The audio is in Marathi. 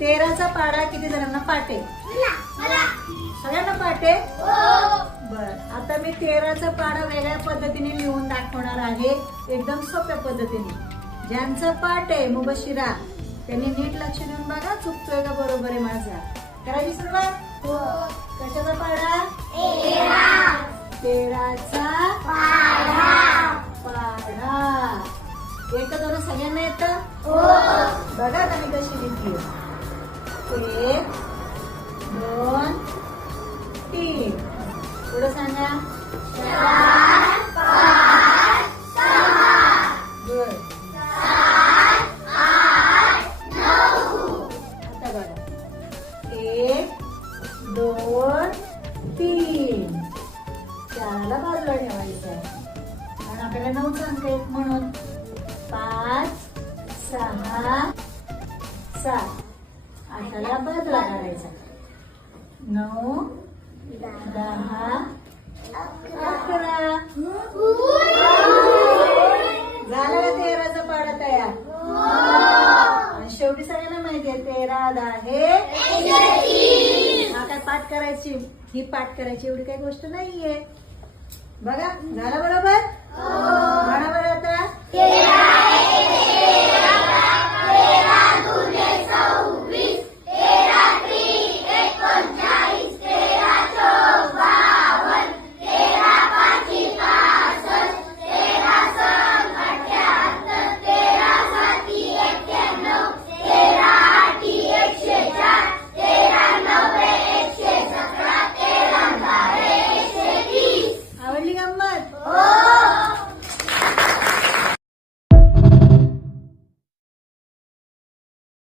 13चा पाढा किती जणांना पाठ आहे? सगळ्यांना पाठ आहे? बर, आता मी 13चा पाढा वेगळ्या पद्धतीने लिहून दाखवणार आहे, एकदम सोप्या पद्धतीने. ज्यांचं पाठ आहे मुबशिरा त्यांनी नीट लक्ष देऊन बघा, चुकतोय का बरोबर आहे माझा. करायची सुरुवात. कशाचा पाढा? 13चा पाढा. एक दोन सगळ्यांना येतं? बघा ना मी कशी लिहिली. 1 2 3. पुढे सांगा. 4 5 6. गुड. 7 8 9. आता बघा. 1 2 3. 4ला बाजूला ठेवायचं आहे आणि आपल्याला 9चा अंक आहेत म्हणून 5 6 7. 8ला बाजूला काढायचा. 9 10 11. झालं का 13चा पाढा तयार? आणि शेवटी सगळ्यांना माहिती आहे 13 10 हा काय पाठ करायची, ही पाठ करायची एवढी काही गोष्ट नाहीये. बघा झालं बरोबर? म्हणा बरं आता.